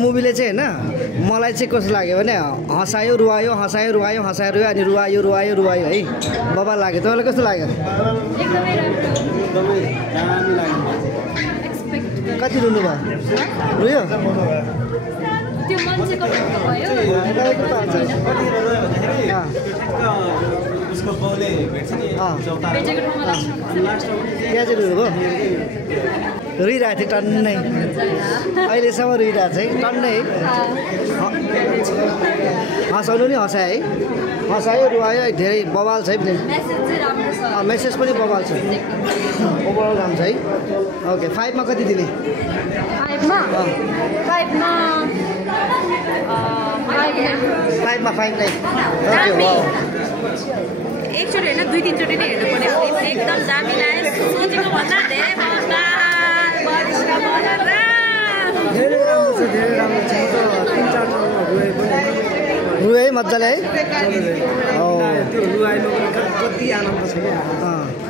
मुभीले चाहिँ हैन मलाई चाहिँ कस्तो लाग्यो भने हँसायो रुवायो हँसायो रुवायो हँसायो रुवायो अनि रुवायो रुवायो रुवायो है बबाल लाग्यो तपाईँलाई कस्तो लाग्यो एकदमै राम्रो कति रुनु भयो रुयो त्यो मान्छेको टक्क भयो उसको बाउले भेट्छ नि भेटेको ठाउँमा लाग्छ त्यहाँ चाहिँ रुनुभयो रुइरहेको थियो टन्नै अहिलेसम्म रुइरहेको छ है टन्नै हँसाउनु नि हँसायो है हँसायो रुवायो धेरै बवाल छ है मेसेज चाहिँ राम्रो छ मेसेज पनि बवाल छ ओभरअल राम्रो छ है ओके 5 मा कति दिने 5 मा 5 मा 5 मा 5 नै ओके वाउ एकचोटि होइन 2-3 चोटि नै हेर्नुपर्ने फिल्म एकदम दामी लाग्यो सोचेको भन्दा धेरै धेरै राम्रो छ धेरै राम्रो छ 3-4 ठाउँमा रुए पनि रुए मजाले है त्यो रुवाइमा कति आनन्द छ